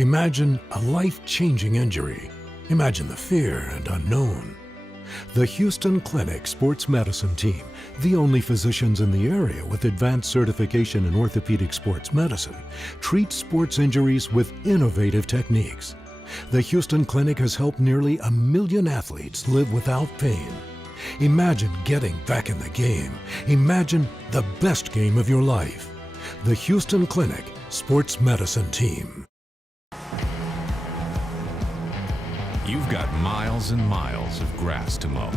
Imagine a life-changing injury. Imagine the fear and unknown. The Houston Clinic Sports Medicine Team, the only physicians in the area with advanced certification in orthopedic sports medicine, treats sports injuries with innovative techniques. The Houston Clinic has helped nearly 1 million athletes live without pain. Imagine getting back in the game. Imagine the best game of your life. The Houston Clinic Sports Medicine Team. You've got miles and miles of grass to mow.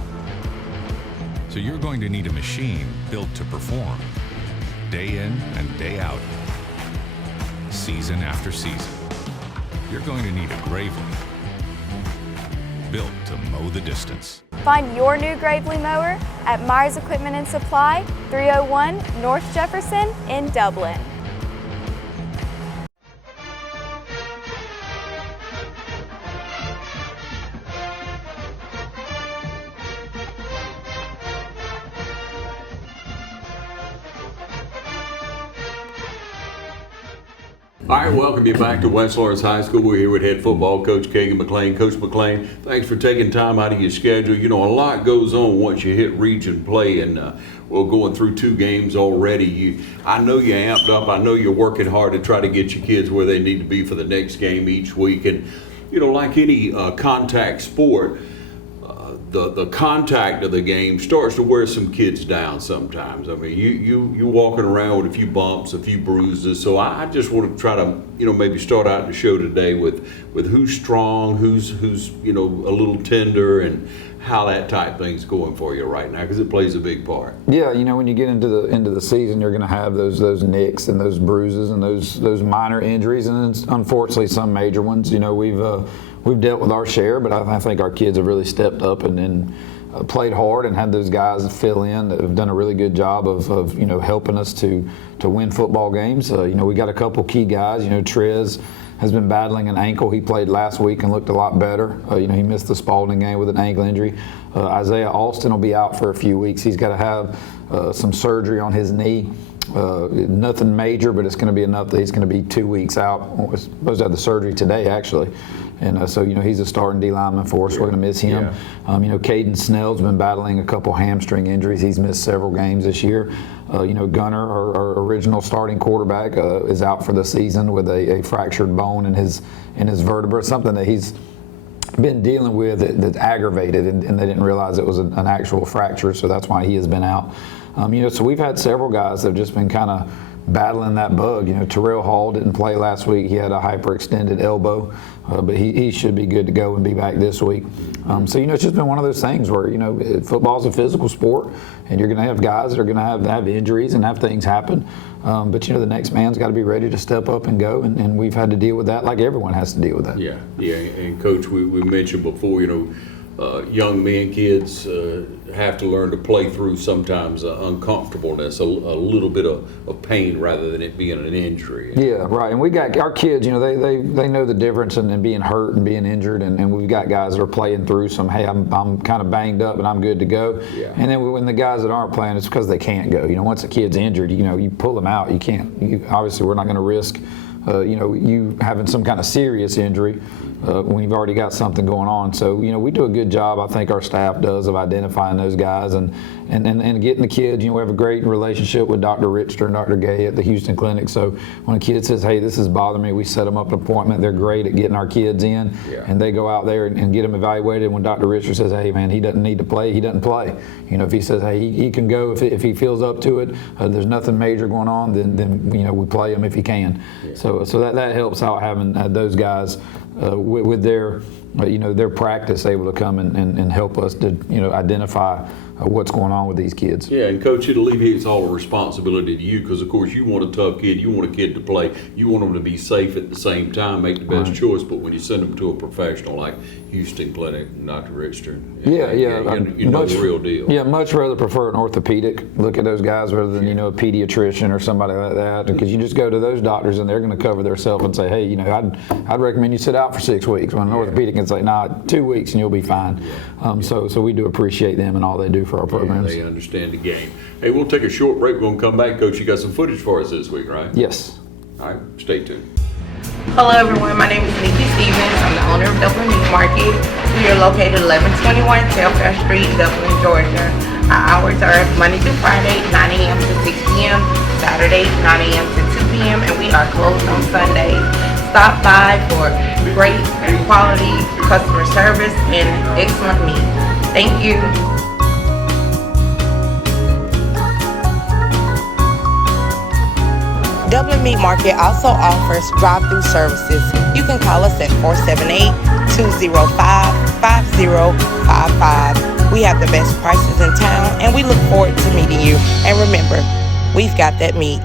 So you're going to need a machine built to perform, day in and day out, season after season. You're going to need a Gravely, built to mow the distance. Find your new Gravely mower at Myers Equipment and Supply, 301 North Jefferson in Dublin. All right, welcome you back to West Lawrence High School. We're here with head football coach Kagan McLean. Coach McLean, thanks for taking time out of your schedule. You know, a lot goes on once you hit region play, and we're going through 2 games already. I know you're amped up. I know you're working hard to try to get your kids where they need to be for the next game each week. And, you know, like any contact sport, the contact of the game starts to wear some kids down sometimes. I mean, you walking around with a few bumps, a few bruises. So I just want to try to, you know, maybe start out the show today with who's strong, who's you know, a little tender, and how that type thing's going for you right now, because it plays a big part. Yeah, you know, when you get into the season, you're going to have those nicks and those bruises and those minor injuries, and then unfortunately some major ones. You know, we've dealt with our share, but I think our kids have really stepped up and played hard and had those guys fill in that have done a really good job of you know, helping us to win football games. You know, we got a couple key guys. You know, Trez has been battling an ankle. He played last week and looked a lot better. You know, he missed the Spalding game with an ankle injury. Isaiah Alston will be out for a few weeks. He's got to have some surgery on his knee. Nothing major, but it's going to be enough that he's going to be 2 weeks out. We're supposed to have the surgery today, actually. And so, you know, he's a starting D lineman for us. We're going to miss him. Yeah. You know, Caden Snell's been battling a couple hamstring injuries. He's missed several games this year. You know, Gunner, our original starting quarterback, is out for the season with a fractured bone in his vertebra, something that he's been dealing with that's aggravated, and they didn't realize it was an actual fracture, so that's why he has been out. You know, so we've had several guys that have just been kind of battling that bug. You know, Terrell Hall didn't play last week. He had a hyperextended elbow, but he should be good to go and be back this week. So, you know, it's just been one of those things where, you know, football's a physical sport, and you're going to have guys that are going to have injuries and have things happen. But, you know, the next man's got to be ready to step up and go, and we've had to deal with that like everyone has to deal with that. Yeah. And Coach, we mentioned before, you know, young men, kids have to learn to play through sometimes uncomfortableness, a little bit of pain rather than it being an injury. Yeah, right. And we got our kids, you know, they know the difference in being hurt and being injured, and we've got guys that are playing through some, hey, I'm kind of banged up and I'm good to go. Yeah. And then when the guys that aren't playing, it's because they can't go. You know, once a kid's injured, you know, you pull them out. You can't. Obviously, we're not going to risk you know, you having some kind of serious injury when you've already got something going on. So, you know, we do a good job, I think our staff does, of identifying those guys and getting the kids. You know, we have a great relationship with Dr. Richter and Dr. Gay at the Houston Clinic. So when a kid says, hey, this is bothering me, we set them up an appointment. They're great at getting our kids in, and they go out there and get them evaluated. When Dr. Richter says, hey, man, he doesn't need to play, he doesn't play. You know, if he says, hey, he can go if he feels up to it, there's nothing major going on, then you know, we play him if he can. Yeah. So that helps out having those guys with their you know, their practice able to come and help us to, you know, identify what's going on with these kids. Yeah, and Coach, it alleviates all the responsibility to you, because of course you want a tough kid, you want a kid to play, you want them to be safe at the same time, make the best choice. But when you send them to a professional like Houston Clinic, Dr. Richter, you know the real deal. Yeah, much rather prefer an orthopedic look at those guys rather than, you know, a pediatrician or somebody like that, because you just go to those doctors and they're going to cover themselves and say, hey, you know, I'd recommend you sit out for 6 weeks, when an orthopedic can say, nah, 2 weeks and you'll be fine. So we do appreciate them and all they do for our programs. They understand the game. Hey, we'll take a short break. We're going to come back. Coach, you got some footage for us this week, right? Yes. All right, stay tuned. Hello everyone, my name is Nikki Stevens. I'm the owner of Dublin Meat Market. We are located 1121 Telfair Street, Dublin, Georgia. Our hours are Monday through Friday, 9 a.m. to 6 p.m., Saturday, 9 a.m. to 2 p.m., and we are closed on Sundays. Stop by for great quality customer service and excellent meat. Thank you. Dublin Meat Market also offers drive-through services. You can call us at 478-205-5055. We have the best prices in town, and we look forward to meeting you. And remember, we've got that meat.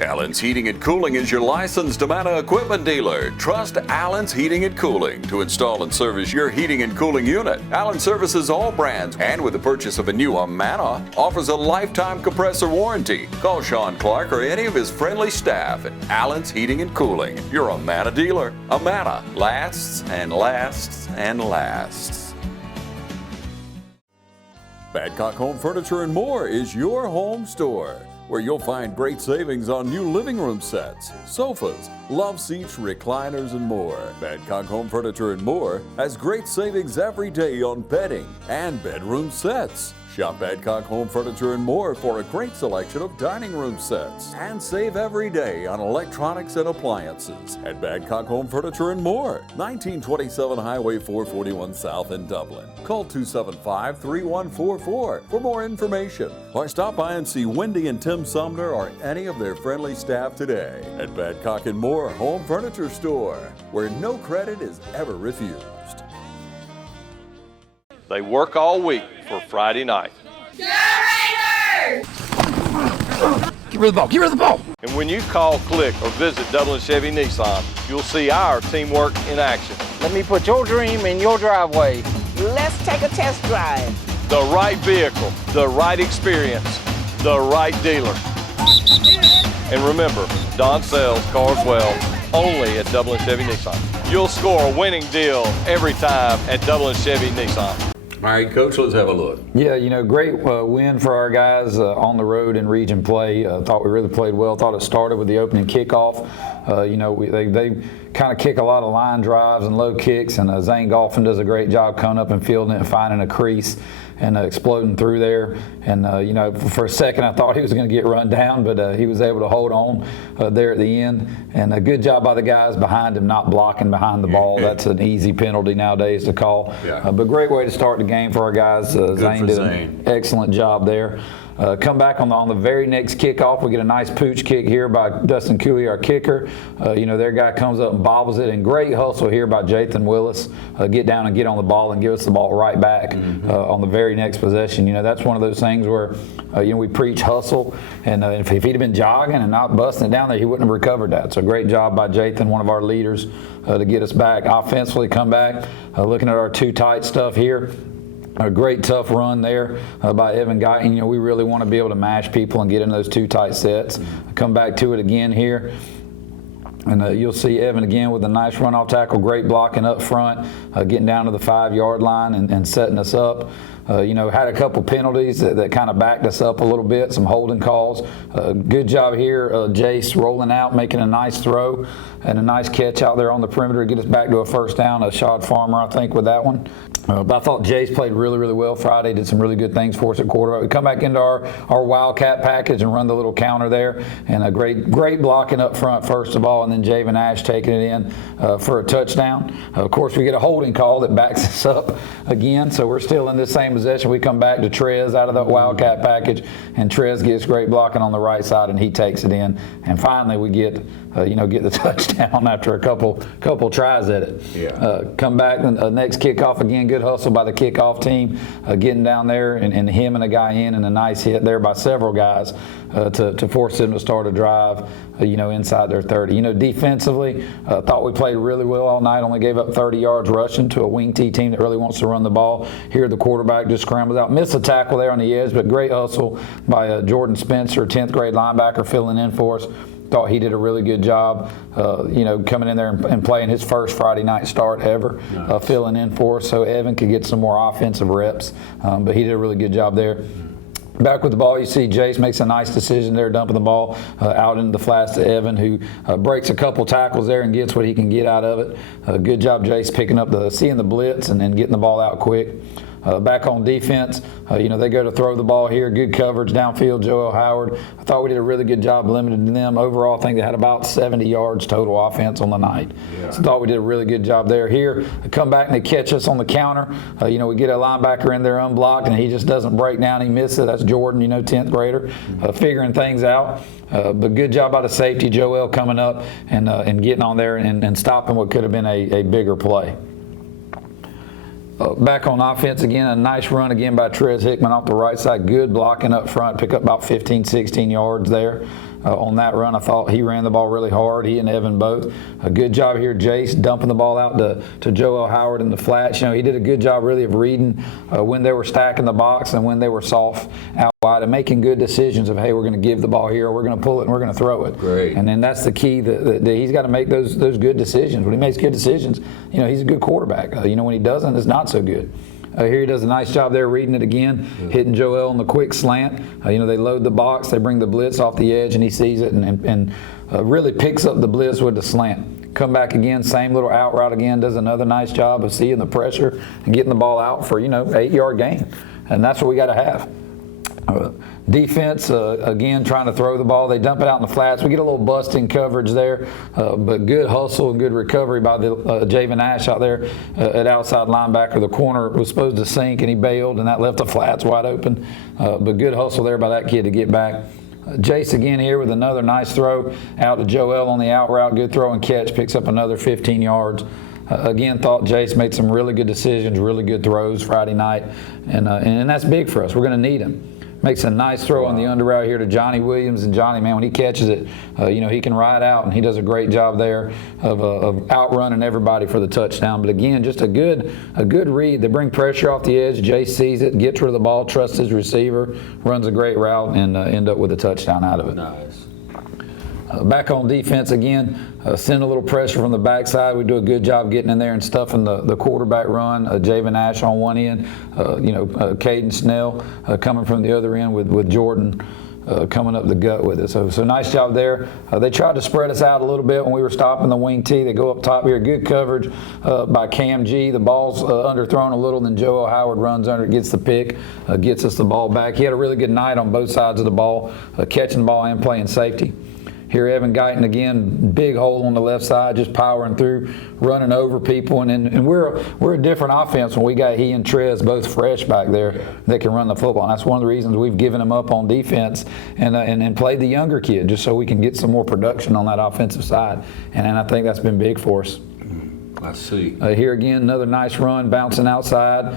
Allen's Heating and Cooling is your licensed Amana equipment dealer. Trust Allen's Heating and Cooling to install and service your heating and cooling unit. Allen services all brands, and with the purchase of a new Amana, offers a lifetime compressor warranty. Call Sean Clark or any of his friendly staff at Allen's Heating and Cooling, your Amana dealer. Amana lasts and lasts and lasts. Badcock Home Furniture and More is your home store, where you'll find great savings on new living room sets, sofas, love seats, recliners, and more. Badcock Home Furniture and More has great savings every day on bedding and bedroom sets. Shop Badcock Home Furniture and More for a great selection of dining room sets, and save every day on electronics and appliances at Badcock Home Furniture and More, 1927 Highway 441 South in Dublin. Call 275-3144 for more information, or stop by and see Wendy and Tim Sumner or any of their friendly staff today at Badcock and More Home Furniture Store, where no credit is ever refused. They work all week for Friday night. Go Raiders! Get rid of the ball, get rid of the ball! And when you call, click, or visit Dublin Chevy Nissan, you'll see our teamwork in action. Let me put your dream in your driveway. Let's take a test drive. The right vehicle, the right experience, the right dealer. And remember, Don sells cars well only at Dublin Chevy Nissan. You'll score a winning deal every time at Dublin Chevy Nissan. All right, Coach, let's have a look. Yeah, great win for our guys on the road in region play. Thought we really played well. Thought it started with the opening kickoff. They kind of kick a lot of line drives and low kicks, and Zane Golfin does a great job coming up and fielding it and finding a crease and exploding through there. And, for a second I thought he was going to get run down, but he was able to hold on there at the end. And a good job by the guys behind him not blocking behind the ball. That's an easy penalty nowadays to call. Yeah. But great way to start the game for our guys. Zane did an excellent job there. Come back on the very next kickoff. We get a nice pooch kick here by Dustin Cooley, our kicker. Their guy comes up and bobbles it, and great hustle here by Jathan Willis. Get down and get on the ball and give us the ball right back on the very next possession. That's one of those things where we preach hustle, and if he'd have been jogging and not busting it down there, he wouldn't have recovered that. So great job by Jathan, one of our leaders, to get us back offensively. Come back, looking at our two tight stuff here. A great tough run there by Evan Guyton. We really want to be able to mash people and get in those two tight sets. Come back to it again here. And you'll see Evan again with a nice run off tackle, great blocking up front, getting down to the 5-yard line and setting us up. Had a couple penalties that kind of backed us up a little bit, some holding calls. Good job here, Jace rolling out, making a nice throw and a nice catch out there on the perimeter to get us back to a first down. Shad Farmer, I think, with that one. But I thought Jace played really, really well Friday, did some really good things for us at quarterback. We come back into our Wildcat package and run the little counter there, and a great blocking up front first of all, and then Javen Ash taking it in for a touchdown. Of course, we get a holding call that backs us up again, so we're still in this same possession. We come back to Trez out of the Wildcat package, and Trez gets great blocking on the right side, and he takes it in. And finally, we get the touchdown after a couple tries at it. Yeah. Come back, and next kickoff again, good hustle by the kickoff team, getting down there and hemming a guy in, and a nice hit there by several guys to force them to start a drive, inside their 30. Defensively, thought we played really well all night, only gave up 30 yards rushing to a wing T team that really wants to run the ball. Here the quarterback just scrambles out, missed a tackle there on the edge, but great hustle by Jordan Spencer, 10th grade linebacker, filling in for us. Thought he did a really good job, coming in there and playing his first Friday night start ever, nice. Filling in for us so Evan could get some more offensive reps. But he did a really good job there. Back with the ball, you see Jace makes a nice decision there, dumping the ball out into the flats to Evan, who breaks a couple tackles there and gets what he can get out of it. Good job, Jace, picking up seeing the blitz and then getting the ball out quick. Back on defense, they go to throw the ball here. Good coverage downfield, Joel Howard. I thought we did a really good job limiting them. Overall, I think they had about 70 yards total offense on the night. Yeah. So I thought we did a really good job there. Here, come back and they catch us on the counter. We get a linebacker in there unblocked, and he just doesn't break down. He misses it. That's Jordan, 10th grader, figuring things out. But good job out of safety, Joel, coming up and getting on there and stopping what could have been a bigger play. Back on offense again, a nice run again by Trez Hickman off the right side. Good blocking up front, pick up about 15, 16 yards there. On that run, I thought he ran the ball really hard, he and Evan both. A good job here, Jace, dumping the ball out to Joel Howard in the flats. He did a good job really of reading when they were stacking the box and when they were soft out wide and making good decisions of, hey, we're going to give the ball here, or we're going to pull it and we're going to throw it. Great. And then that's the key, that he's got to make those good decisions. When he makes good decisions, he's a good quarterback. When he doesn't, it's not so good. Here he does a nice job there reading it again, hitting Joel on the quick slant. They load the box, they bring the blitz off the edge, and he sees it and really picks up the blitz with the slant. Come back again, same little out route again, does another nice job of seeing the pressure and getting the ball out for, 8-yard gain. And that's what we got to have. Defense, again, trying to throw the ball. They dump it out in the flats. We get a little busting coverage there, but good hustle and good recovery by the Javen Ash out there at outside linebacker. The corner was supposed to sink, and he bailed, and that left the flats wide open. But good hustle there by that kid to get back. Jace again here with another nice throw out to Joel on the out route. Good throw and catch, picks up another 15 yards. Again, thought Jace made some really good decisions, really good throws Friday night, and that's big for us. We're going to need him. Makes a nice throw on the under route here to Johnny Williams, and Johnny, man, when he catches it, he can ride out, and he does a great job there of outrunning everybody for the touchdown. But again, just a good read. They bring pressure off the edge. Jace sees it, gets rid of the ball, trusts his receiver, runs a great route, and end up with a touchdown out of it. Nice. Back on defense again, send a little pressure from the backside. We do a good job getting in there and stuffing the quarterback run. Javen Ash on one end, Caden Snell coming from the other end with Jordan coming up the gut with it. So nice job there. They tried to spread us out a little bit when we were stopping the wing T. They go up top here. Good coverage by Cam G. The ball's underthrown a little, then Joel Howard runs under, gets the pick, gets us the ball back. He had a really good night on both sides of the ball, catching the ball and playing safety. Here, Evan Guyton again, big hole on the left side, just powering through, running over people, and we're a different offense when we got he and Trez both fresh back there that can run the football. And that's one of the reasons we've given them up on defense and played the younger kid just so we can get some more production on that offensive side. And I think that's been big for us. I see. Here again, another nice run, bouncing outside,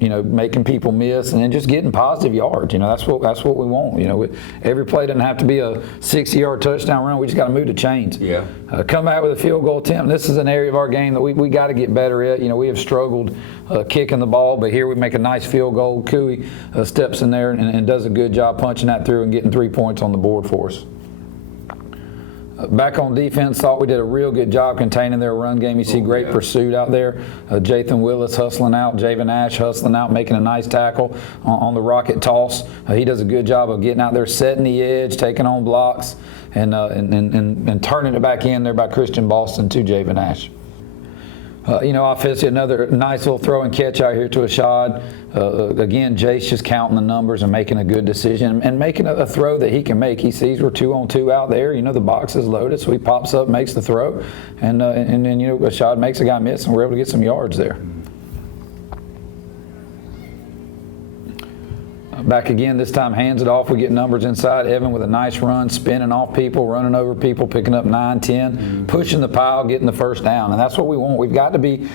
making people miss, and then just getting positive yards. That's what we want. Every play doesn't have to be a 60-yard touchdown run. We just got to move the chains. Yeah. Come out with a field goal attempt. This is an area of our game that we got to get better at. We have struggled kicking the ball, but here we make a nice field goal. Cooey steps in there and does a good job punching that through and getting 3 points on the board for us. Back on defense, thought we did a real good job containing their run game. You see great pursuit out there. Jathan Willis hustling out, Javen Ash hustling out, making a nice tackle on the rocket toss. He does a good job of getting out there, setting the edge, taking on blocks, and turning it back in there by Christian Boston to Javen Ash. Offensively, another nice little throw and catch out here to Ashad. Again, Jace just counting the numbers and making a good decision and making a throw that he can make. He sees we're 2-on-2 out there. The box is loaded, so he pops up, makes the throw, and then Ashad makes a guy miss, and we're able to get some yards there. Back again, this time hands it off. We get numbers inside. Evan with a nice run, spinning off people, running over people, picking up 9, 10, pushing the pile, getting the first down. And that's what we want. We've got to be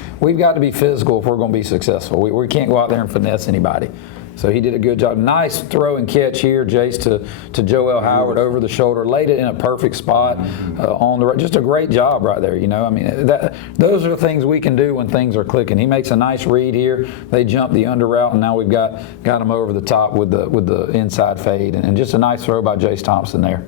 physical if we're going to be successful. We can't go out there and finesse anybody. So he did a good job. Nice throw and catch here, Jace, to Joel Howard over the shoulder. Laid it in a perfect spot on the right. Just a great job right there. Those are the things we can do when things are clicking. He makes a nice read here. They jump the under route, and now we've got him over the top with the inside fade, and just a nice throw by Jace Thompson there.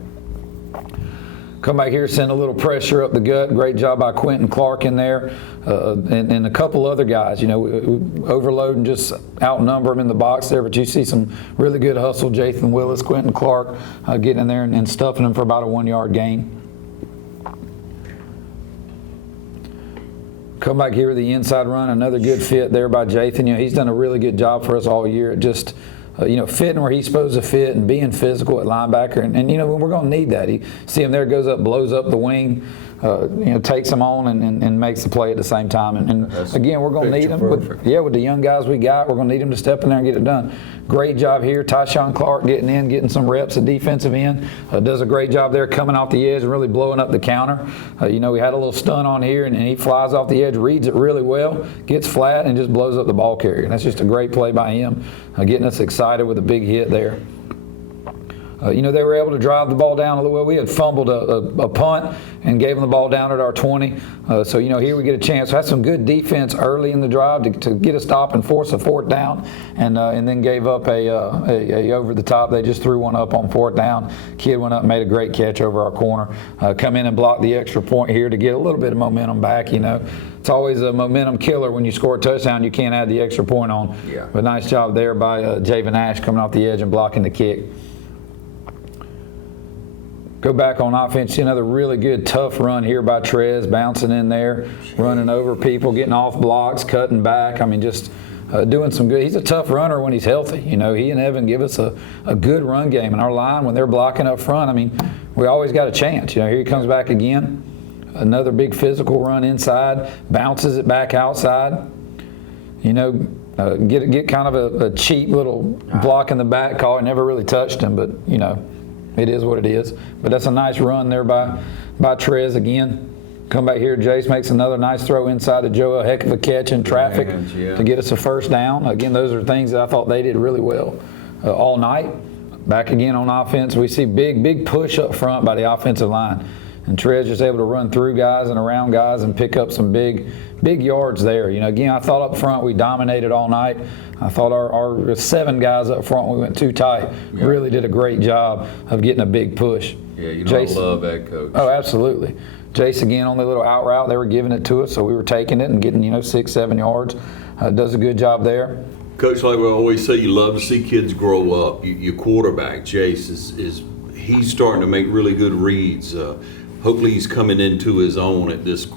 Back on defense, thought we did a real good job containing their run game. You see great pursuit out there. The defense again, thought we did a real good job limiting them. Every play doesn't have to be a 60-yard touchdown run. We just got to move the chains. Come back with a field goal attempt. This is an area of our game that we got to get better at. We got to be physical if we're going to be successful. We can't go out there and finesse anybody. So he did a good job. Nice throw by Jace Thompson there. Come back here, send a little pressure up the gut. Great job by Quentin Clark in there, and a couple other guys. We overload and just outnumber them in the box there. But you see some really good hustle. Jathan Willis, Quentin Clark getting in there and stuffing them for about a 1-yard gain. Come back here with the inside run. Another good fit there by Jathan. He's done a really good job for us all year. Just fitting where he's supposed to fit and being physical at linebacker. And we're going to need that. You see him there, goes up, blows up the wing, takes them on and makes the play at the same time. And again, we're going to need him. With the young guys we got, we're going to need him to step in there and get it done. Great job here. Tyshawn Clark getting some reps at defensive end. Does a great job there coming off the edge and really blowing up the counter. We had a little stun on here, and he flies off the edge, reads it really well, gets flat, and just blows up the ball carrier. And that's just a great play by him, getting us excited with a big hit there. They were able to drive the ball down a little. We had fumbled a punt and gave them the ball down at our 20. So here we get a chance. We had some good defense early in the drive to get a stop and force a 4th down, and then gave up a over the top. They just threw one up on 4th down. Kid went up and made a great catch over our corner. Come in and block the extra point here to get a little bit of momentum back. It's always a momentum killer when you score a touchdown. You can't add the extra point on. Yeah. But nice job there by Javen Ash coming off the edge and blocking the kick. Go back on offense, see another really good tough run here by Trez, bouncing in there, running over people, getting off blocks, cutting back. Just doing some good. He's a tough runner when he's healthy. He and Evan give us a good run game. And our line, when they're blocking up front, we always got a chance. Here he comes back again. Another big physical run inside, bounces it back outside. Get kind of a cheap little block in the back call. It never really touched him, but, it is what it is. But that's a nice run there by Trez again. Come back here, Jace makes another nice throw inside to Joe, a heck of a catch in traffic to get us a 1st down. Again, those are things that I thought they did really well all night. Back again on offense, we see big push up front by the offensive line. And Trez just able to run through guys and around guys and pick up some big yards there. Again, I thought up front we dominated all night. I thought our 7 guys up front, we went too tight. Yeah. Really did a great job of getting a big push. Yeah, I love that, Coach. Oh, absolutely. Jace again on the little out route, they were giving it to us, so we were taking it and getting 6-7 yards. Does a good job there. Coach, like we always say, you love to see kids grow up. Your quarterback, Jace, he's starting to make really good reads. Hopefully he's coming into his own at this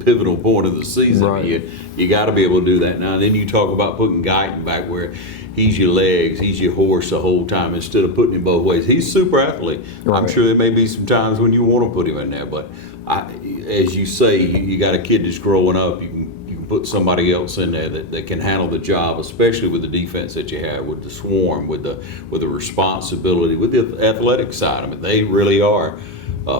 pivotal point of the season. Right. You got to be able to do that now. And then you talk about putting Guyton back where he's your legs, he's your horse the whole time instead of putting him both ways. He's a super athlete. Right. I'm sure there may be some times when you want to put him in there, but as you say, you got a kid that's growing up. You can put somebody else in there that can handle the job, especially with the defense that you have, with the swarm, with the responsibility, with the athletic side. They really are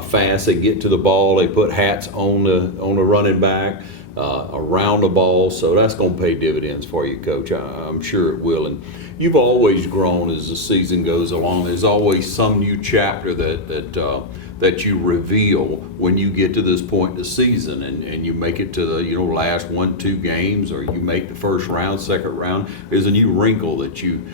fast. They get to the ball. They put hats on the running back, around the ball. So that's going to pay dividends for you, Coach. I'm sure it will. And you've always grown as the season goes along. There's always some new chapter that you reveal when you get to this point in the season and you make it to the last 1-2 games, or you make the first round, second round. There's a new wrinkle that you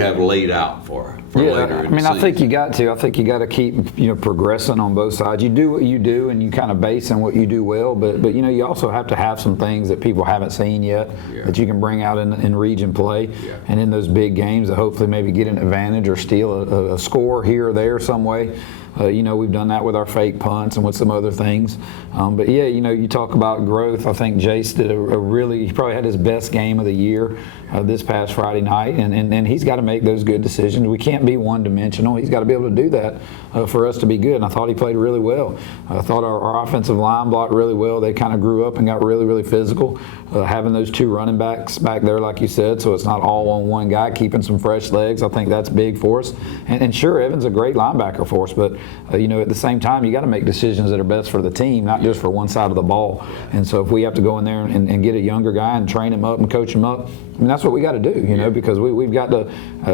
have laid out for later in the season. I think you got to. I think you got to keep progressing on both sides. You do what you do, and you kind of base on what you do well. But you also have to have some things that people haven't seen yet that you can bring out in region play, and in those big games that hopefully maybe get an advantage or steal a score here or there some way. We've done that with our fake punts and with some other things. But you talk about growth. I think Jace did he probably had his best game of the year this past Friday night, and he's got to make those good decisions. We can't be one-dimensional. He's got to be able to do that for us to be good. And I thought he played really well. I thought our offensive line blocked really well. They kind of grew up and got really, really physical. Having those 2 running backs back there, like you said, so it's not all on one guy, keeping some fresh legs. I think that's big for us. And sure, Evan's a great linebacker for us, but at the same time, you got to make decisions that are best for the team, not just for one side of the ball. And so if we have to go in there and get a younger guy and train him up and coach him up, I mean, that's what we got to do, you know, because we've got to,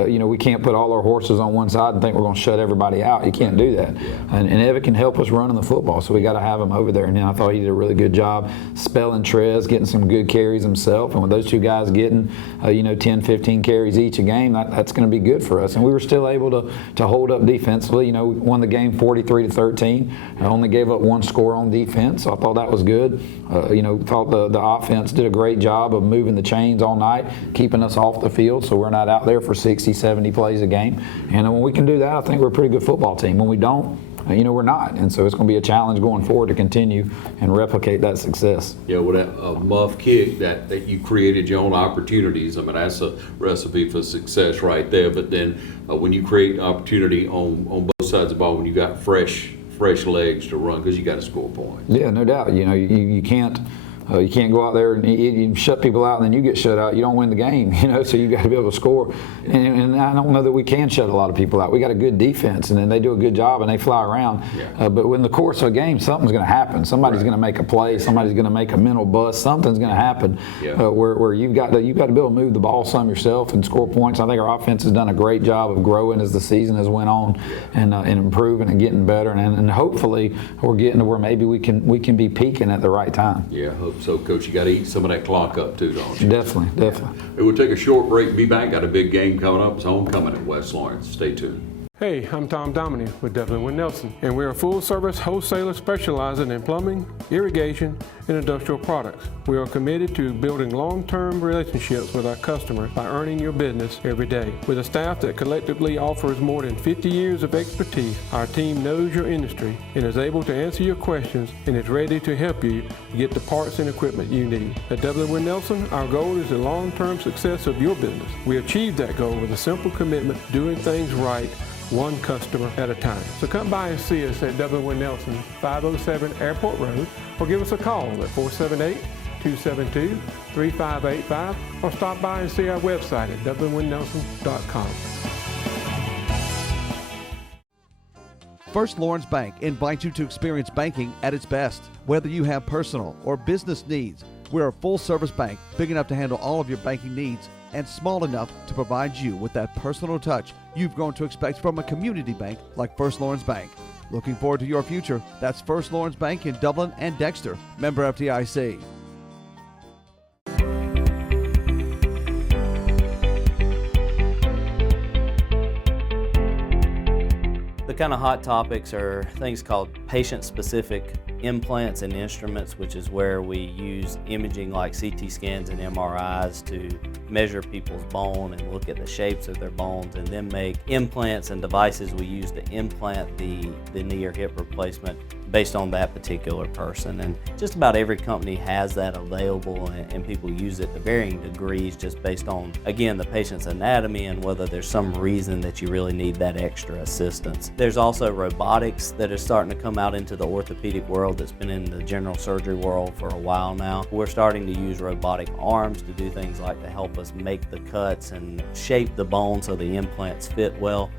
you know, we can't put all our horses on one side and think we're going to shut everybody out. You can't do that. And Evan can help us running the football, so we got to have him over there. And I thought he did a really good job spelling Trez, getting some good carries himself. And with those two guys getting, you know, 10, 15 carries each a game, that's going to be good for us. And we were still able to hold up defensively. You know, we won the game 43-13. I only gave up one score on defense, so I thought that was good. You know, thought the offense did a great job of moving the chains all night, keeping us off the field so we're not out there for 60, 70 plays a game. And when we can do that, I think we're a pretty good football team. When we don't, you know, we're not. And so it's going to be a challenge going forward to continue and replicate that success. Yeah, well, that muff kick that you created your own opportunities, I mean, that's a recipe for success right there. But then when you create opportunity on both sides of the ball, when you got fresh legs to run, because you got to score points. Yeah, no doubt. You know, you can't go out there and you shut people out and then you get shut out. You don't win the game, you know, so you got to be able to score. And I don't know that we can shut a lot of people out. We got a good defense, and then they do a good job and they fly around. But in the course of a game, something's going to happen. Somebody's going to make a play. Somebody's going to make a mental bust. Something's going to happen where you've got to be able to move the ball some yourself and score points. I think our offense has done a great job of growing as the season has went on and improving and getting better. And hopefully we're getting to where maybe we can be peaking at the right time. Yeah, I hope so, Coach. You got to eat some of that clock up too, don't you? Definitely. We'll take a short break. Be back. Got a big game coming up. It's homecoming at West Lawrence. Stay tuned. Hey, I'm Tom Dominy with Dublin with Nelson, and we're a full-service wholesaler specializing in plumbing, irrigation, and industrial products. We are committed to building long-term relationships with our customers by earning your business every day. With a staff that collectively offers more than 50 years of expertise, our team knows your industry and is able to answer your questions and is ready to help you get the parts and equipment you need. At Dublin with Nelson, our goal is the long-term success of your business. We achieve that goal with a simple commitment to doing things right, one customer at a time. So come by and see us at Dublin with Nelson, 507 Airport Road, or give us a call at 478-272-3585, or stop by and see our website at dublinwithnelson.com. First Lawrence Bank invites you to experience banking at its best. Whether you have personal or business needs, we're a full-service bank big enough to handle all of your banking needs and small enough to provide you with that personal touch you've grown to expect from a community bank like First Lawrence Bank. Looking forward to your future. That's First Lawrence Bank in Dublin and Dexter. Member FDIC. The kind of hot topics are things called patient-specific implants and instruments, which is where we use imaging like CT scans and MRIs to measure people's bone and look at the shapes of their bones, and then make implants and devices we use to implant the knee or hip replacement based on that particular person. And just about every company has that available, and people use it to varying degrees just based on, again, the patient's anatomy and whether there's some reason that you really need that extra assistance. There's also robotics that is starting to come out into the orthopedic world that's been in the general surgery world for a while now. We're starting to use robotic arms to do things like to help us make the cuts and shape the bone so the implants fit well.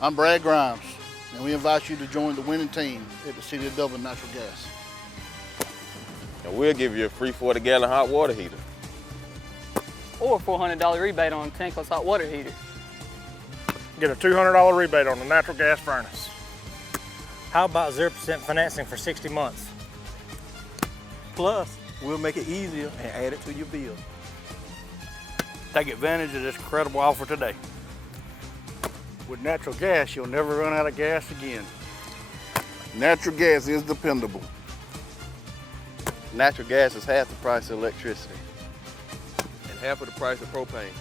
I'm Brad Grimes, and we invite you to join the winning team at the City of Dublin Natural Gas. And we'll give you a free 40-gallon hot water heater. Or a $400 rebate on a tankless hot water heater. Get a $200 rebate on the natural gas furnace. How about 0% financing for 60 months? Plus, we'll make it easier and add it to your bill. Take advantage of this incredible offer today. With natural gas, you'll never run out of gas again. Natural gas is dependable. Natural gas is half the price of electricity. And half of the price of propane.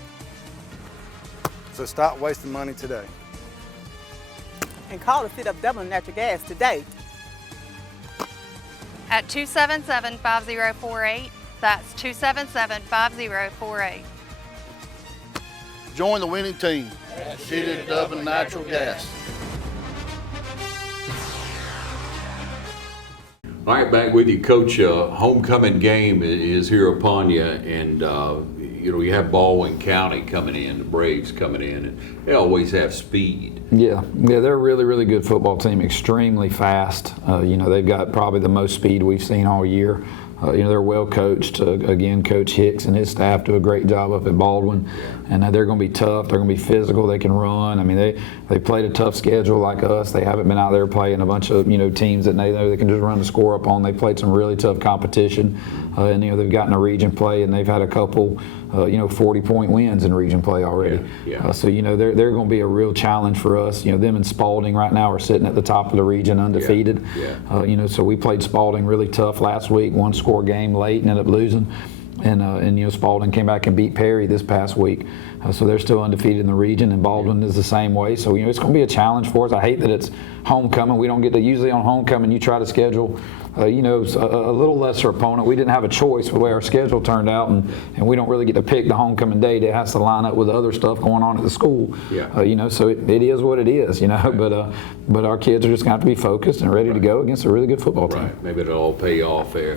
So stop wasting money today. And call the City of Dublin Natural Gas today. At 277-5048. That's 277-5048. Join the winning team at City of Dublin Natural Gas. All right, back with you, Coach. Homecoming game is here upon you, and you have Baldwin County coming in, the Braves coming in, and they always have speed. Yeah, they're a really, really good football team, extremely fast. They've got probably the most speed we've seen all year. They're well coached. Again, Coach Hicks and his staff do a great job up at Baldwin, and they're going to be tough. They're going to be physical. They can run. I mean, they played a tough schedule like us. They haven't been out there playing a bunch of teams that they know they can just run the score up on. They played some really tough competition, and they've gotten a region play, and they've had a couple 40-point wins in region play already. So they're going to be a real challenge for us. Them and Spalding right now are sitting at the top of the region undefeated. So we played Spalding really tough last week, one-score game late and ended up losing. And Spalding came back and beat Perry this past week. So they're still undefeated in the region, and Baldwin is the same way. So it's going to be a challenge for us. I hate that it's homecoming. We don't get to, usually on homecoming you try to schedule a little lesser opponent. We didn't have a choice with the way our schedule turned out, and we don't really get to pick the homecoming date. It has to line up with other stuff going on at the school. So it is what it is. But our kids are just going to have to be focused and ready to go against a really good football team. Maybe it'll all pay off there.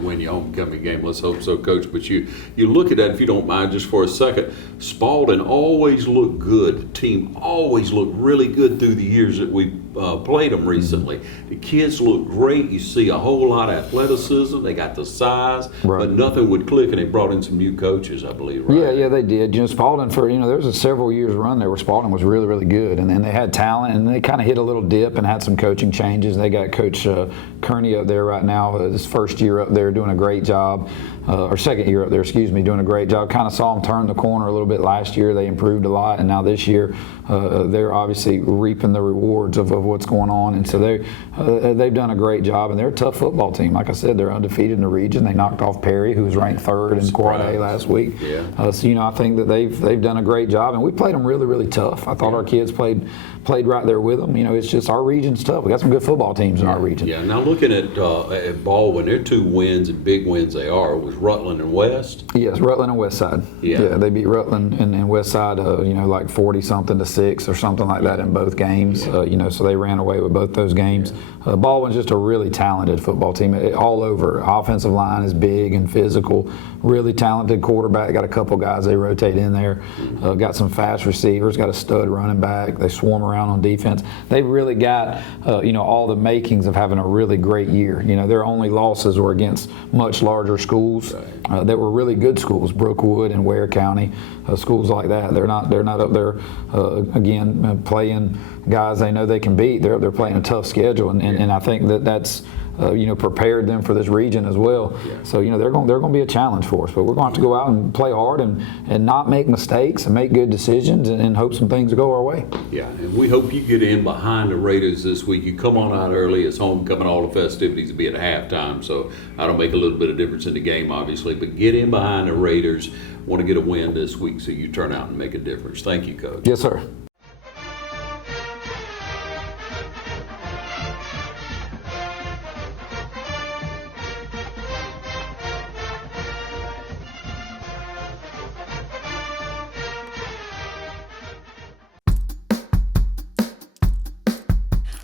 Win your homecoming game. Let's hope so, Coach. But you look at that, if you don't mind, just for a second. Spalding always looked good. The team always looked really good through the years that we played them recently. The kids look great. You see a whole lot of athleticism. They got the size, but nothing would click, and they brought in some new coaches, I believe, right? Yeah, they did. Spalding there was a several years run there where Spalding was really, really good, and then they had talent, and they kind of hit a little dip and had some coaching changes. They got Coach Kearney up there right now, his first year up there, doing a great job. Or second year up there, doing a great job. Kind of saw them turn the corner a little bit last year. They improved a lot, and now this year they're obviously reaping the rewards of what's going on. And so they've done a great job, and they're a tough football team. Like I said, they're undefeated in the region. They knocked off Perry, who was ranked third in Quad A last week. I think that they've done a great job, and we played them really, really tough. I thought our kids played right there with them. It's just our region's tough. We got some good football teams in our region. Yeah. Now looking at Baldwin, their two wins and big wins they are was Rutland and West. Yes, Rutland and West Side. Yeah, they beat Rutland and West Side, like 40-something to 6 or something like that in both games. So they ran away with both those games. Baldwin's just a really talented football team all over. Offensive line is big and physical. Really talented quarterback. Got a couple guys they rotate in there. Got some fast receivers. Got a stud running back. They swarm around on defense. They've really got all the makings of having a really great year. Their only losses were against much larger schools that were really good schools, Brookwood and Ware County, schools like that. They're not up there playing guys they know they can beat. They're playing a tough schedule, and I think that's prepared them for this region as well. So they're going to be a challenge for us, but we're going to have to go out and play hard and not make mistakes and make good decisions and hope some things go our way. Yeah, and we hope you get in behind the Raiders this week. You come on out early. It's homecoming. All the festivities will be at halftime, so that'll make a little bit of difference in the game, obviously. But get in behind the Raiders. Want to get a win this week, so you turn out and make a difference. Thank you, Coach. Yes, sir.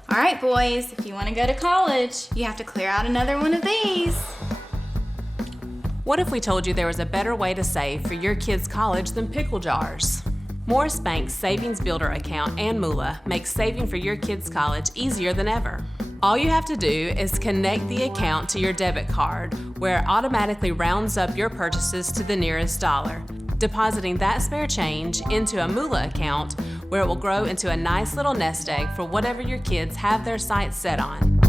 All right, boys, if you want to go to college, you have to clear out another one of these. What if we told you there was a better way to save for your kids' college than pickle jars? Morris Bank's Savings Builder account and Moolah makes saving for your kids' college easier than ever. All you have to do is connect the account to your debit card, where it automatically rounds up your purchases to the nearest dollar, depositing that spare change into a Moolah account where it will grow into a nice little nest egg for whatever your kids have their sights set on.